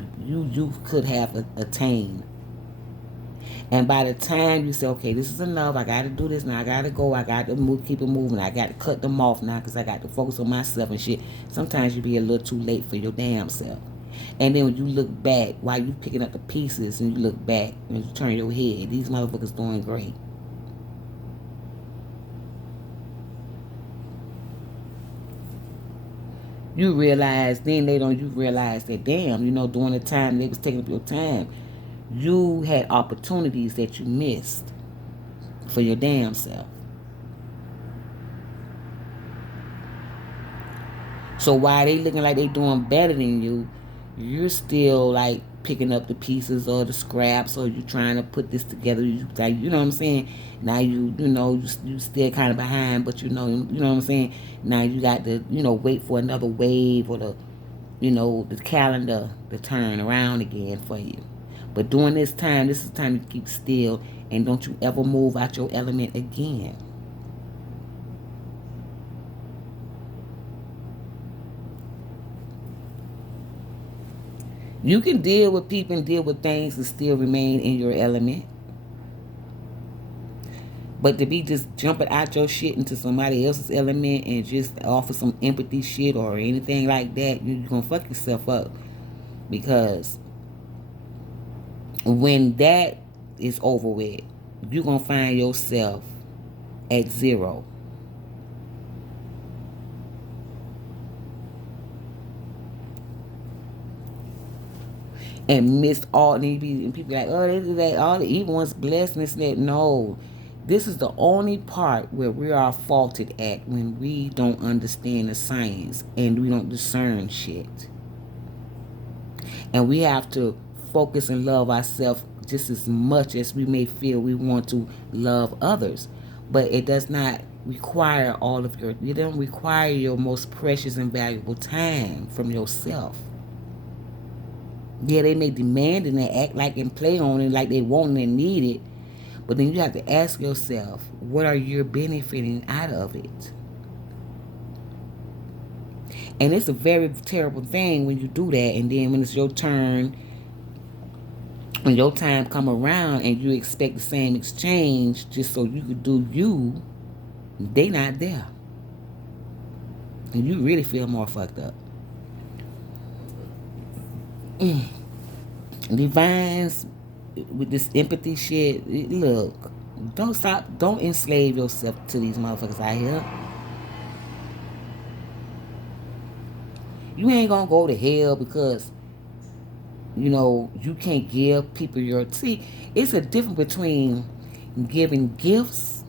could have attained. And by the time you say, okay, this is enough, I got to do this now, I got to go, I got to move, keep it moving, I got to cut them off now because I got to focus on myself and shit, sometimes you be a little too late for your damn self. And then when you look back, while you picking up the pieces and you look back and you turn your head, these motherfuckers doing great. You realize, then later on, you realize that, damn, during the time they was taking up your time, you had opportunities that you missed for your damn self. So while they looking like they doing better than you, you're still like picking up the pieces or the scraps, or you trying to put this together. You like, you know what I'm saying? Now you still kind of behind, but you know what I'm saying. Now you got to wait for another wave or the calendar to turn around again for you. But during this time, this is time to keep still and don't you ever move out your element again. You can deal with people and deal with things and still remain in your element. But to be just jumping out your shit into somebody else's element and just offer some empathy shit or anything like that, you're going to fuck yourself up. Because when that is over with, you're going to find yourself at zero. And missed all, and people like, oh, they do that, all the evil ones blessed and this and that. No. This is the only part where we are faulted at, when we don't understand the science and we don't discern shit. And we have to focus and love ourselves just as much as we may feel we want to love others. But it does not require it don't require your most precious and valuable time from yourself. Yeah, they may demand and they act like and play on it like they want and need it. But then you have to ask yourself, what are you benefiting out of it? And it's a very terrible thing when you do that, and then when it's your turn, when your time come around and you expect the same exchange just so you could do you, they not there. And you really feel more fucked up. Divines with this empathy shit, look, don't enslave yourself to these motherfuckers out here. You ain't gonna go to hell because you can't give people your. See, it's a difference between giving gifts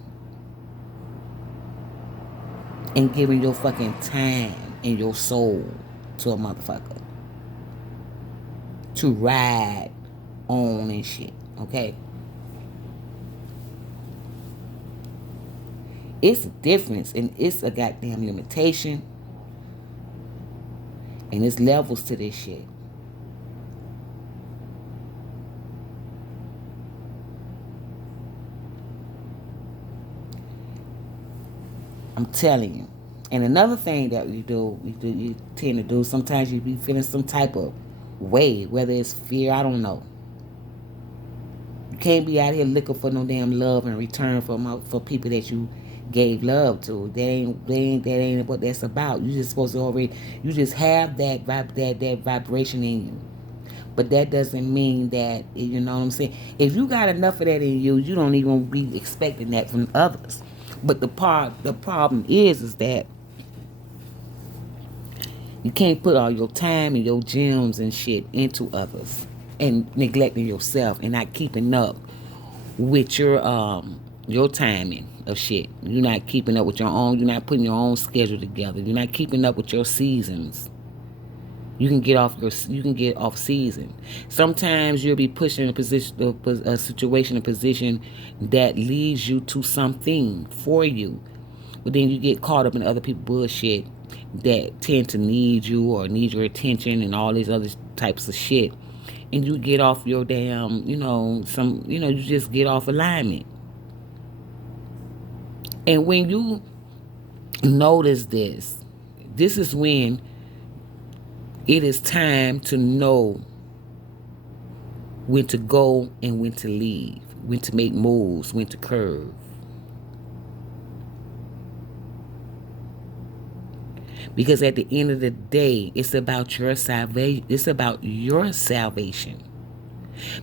and giving your fucking time and your soul to a motherfucker to ride on and shit. Okay, it's a difference, and it's a goddamn limitation, and it's levels to this shit. I'm telling you. And another thing that you tend to do, sometimes you be feeling some type of way, whether it's fear, I don't know. You can't be out here looking for no damn love in return for people that you gave love to. That ain't what that's about. You just supposed to already, you just have that vibration in you. But that doesn't mean that, you know what I'm saying. If you got enough of that in you, you don't even be expecting that from others. But the problem is that you can't put all your time and your gems and shit into others and neglecting yourself and not keeping up with your timing of shit. You're not keeping up with your own. You're not putting your own schedule together. You're not keeping up with your seasons. You can get off season. Sometimes you'll be pushing a situation, a position that leads you to something for you, but then you get caught up in other people's bullshit that tend to need you or need your attention and all these other types of shit, and you get off your damn, you just get off alignment. And when you notice this is when it is time to know when to go and when to leave, when to make moves, when to curve. Because at the end of the day, it's about your salvation. It's about your salvation.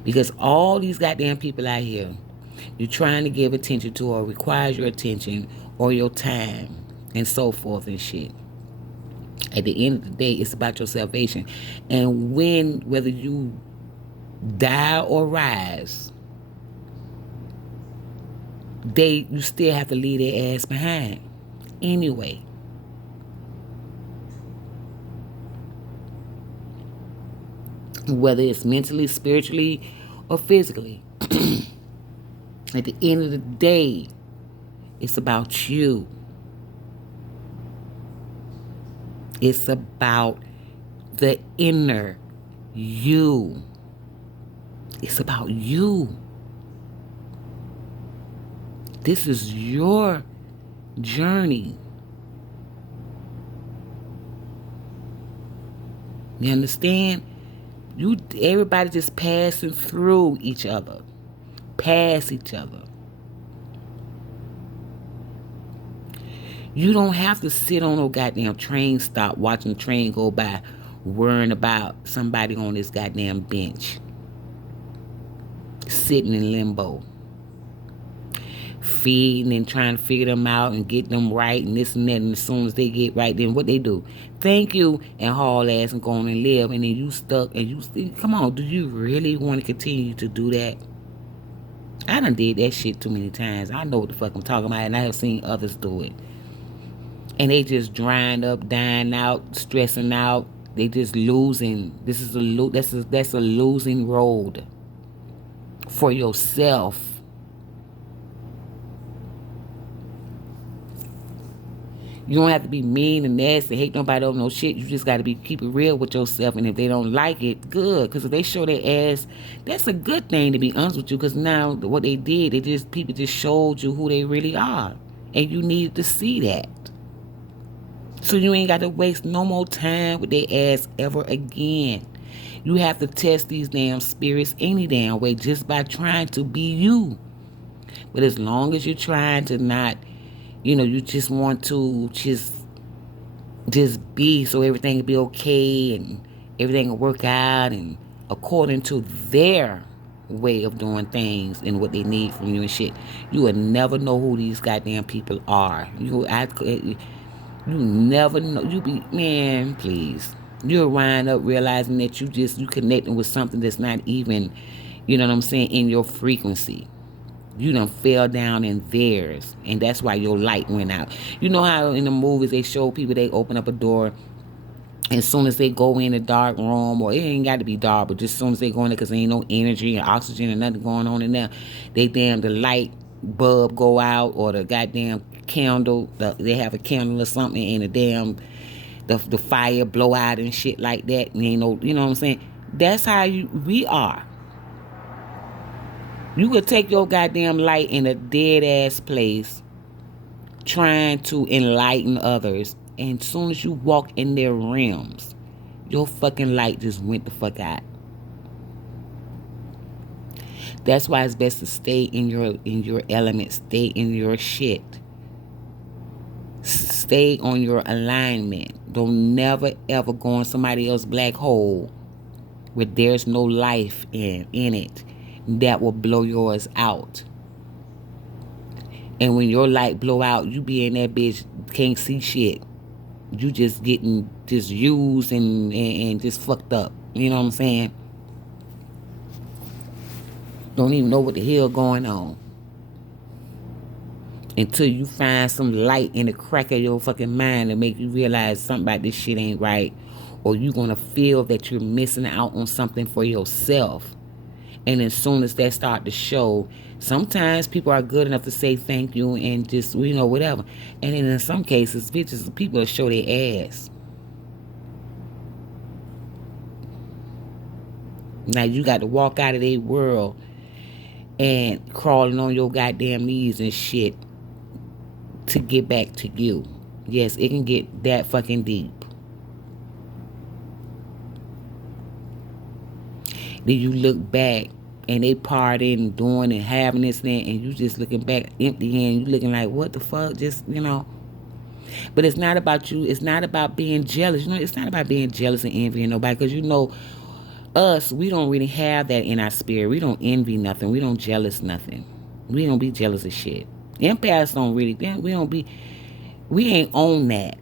Because all these goddamn people out here, you're trying to give attention to or requires your attention or your time and so forth and shit. At the end of the day, it's about your salvation. And whether you die or rise, you still have to leave their ass behind. Anyway. Whether it's mentally, spiritually, or physically. At the end of the day, it's about you. It's about the inner you. It's about you. This is your journey. You understand? Everybody just passing through each other. Past each other. You don't have to sit on no goddamn train stop watching the train go by worrying about somebody on this goddamn bench. Sitting in limbo. Feeding and trying to figure them out and get them right and this and that. And as soon as they get right, then what they do? Thank you and haul ass and go on and live. And then you stuck and you still, come on, do you really want to continue to do that? I done did that shit too many times. I know what the fuck I'm talking about, and I have seen others do it. And they just drying up, dying out, stressing out. They just losing. That's a losing road for yourself. You don't have to be mean and nasty, hate nobody over no shit. You just got to keep it real with yourself. And if they don't like it, good. Because if they show their ass, that's a good thing, to be honest with you. Because now what they did, people just showed you who they really are. And you needed to see that. So you ain't got to waste no more time with their ass ever again. You have to test these damn spirits any damn way just by trying to be you. But as long as you're trying to not, you just want to just be so everything will be okay and everything will work out and according to their way of doing things and what they need from you and shit, you will never know who these goddamn people are. You never know. You be, man, please. You'll wind up realizing that you connecting with something that's not even, you know what I'm saying, in your frequency. You done fell down in theirs, and that's why your light went out. You know how in the movies they show people, they open up a door, and as soon as they go in a dark room, or it ain't got to be dark, but just as soon as they go in there, because there ain't no energy and oxygen and nothing going on in there, the light bulb go out, or the goddamn candle, they have a candle or something, and the fire blow out and shit like that, and ain't no, you know what I'm saying? That's how we are. You could take your goddamn light in a dead ass place trying to enlighten others, and as soon as you walk in their realms, your fucking light just went the fuck out. That's why it's best to stay in your element, stay in your shit. Stay on your alignment. Don't never ever go in somebody else's black hole where there's no life in it. That will blow yours out. And when your light blow out, you be in that bitch, can't see shit. You just getting just used and just fucked up. You know what I'm saying? Don't even know what the hell going on. Until you find some light in the crack of your fucking mind to make you realize something about this shit ain't right. Or you gonna feel that you're missing out on something for yourself. And as soon as that start to show, sometimes people are good enough to say thank you and just, whatever. And then in some cases, people will show their ass. Now you got to walk out of their world and crawling on your goddamn knees and shit to get back to you. Yes, it can get that fucking deep. Then you look back and they partying and doing and having this thing, and you just looking back empty and you looking like, what the fuck? Just, But it's not about you. It's not about being jealous. It's not about being jealous and envying nobody, because us, we don't really have that in our spirit. We don't envy nothing. We don't jealous nothing. We don't be jealous of shit. Empaths don't really, we ain't on that.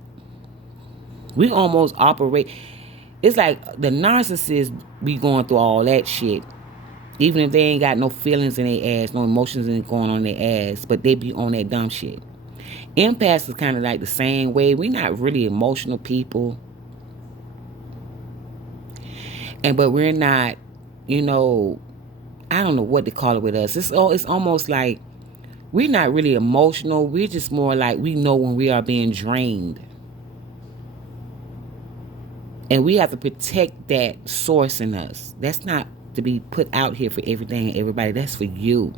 We almost operate. It's like the narcissist be going through all that shit. Even if they ain't got no feelings in their ass, no emotions ain't going on their ass, but they be on that dumb shit. Empaths is kind of like the same way. We not really emotional people. But we're not, you know, I don't know what to call it with us. It's almost like we're not really emotional. We're just more like we know when we are being drained. And we have to protect that source in us. That's not to be put out here for everything and everybody. That's for you.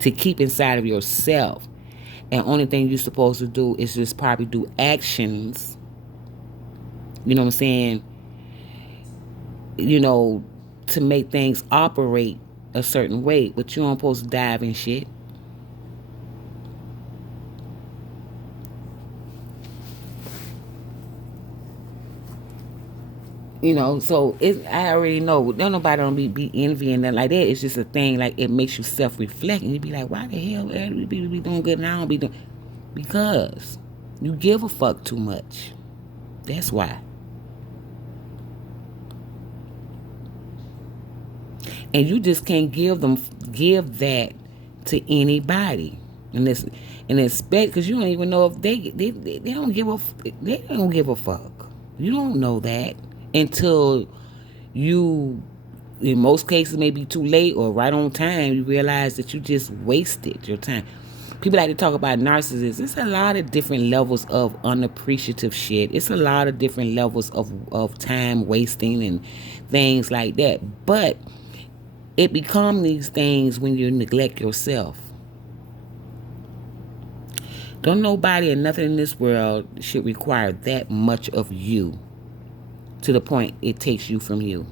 To keep inside of yourself. And only thing you're supposed to do is just probably do actions. You know what I'm saying? You know, to make things operate a certain way. But you aren't supposed to dive in shit. You know, so I already know. Don't nobody don't be envying that like that. It's just a thing, like it makes you self-reflect. And you be like, why the hell every people be doing good and I don't be doing? Because you give a fuck too much. That's why. And you just can't give that to anybody. And expect, because you don't even know if they don't give a fuck. You don't know that until you, in most cases, maybe too late or right on time, you realize that you just wasted your time. People like to talk about narcissists. It's a lot of different levels of unappreciative shit. It's a lot of different levels of time wasting and things like that. But it becomes these things when you neglect yourself. Don't nobody and nothing in this world should require that much of you to the point it takes you from you.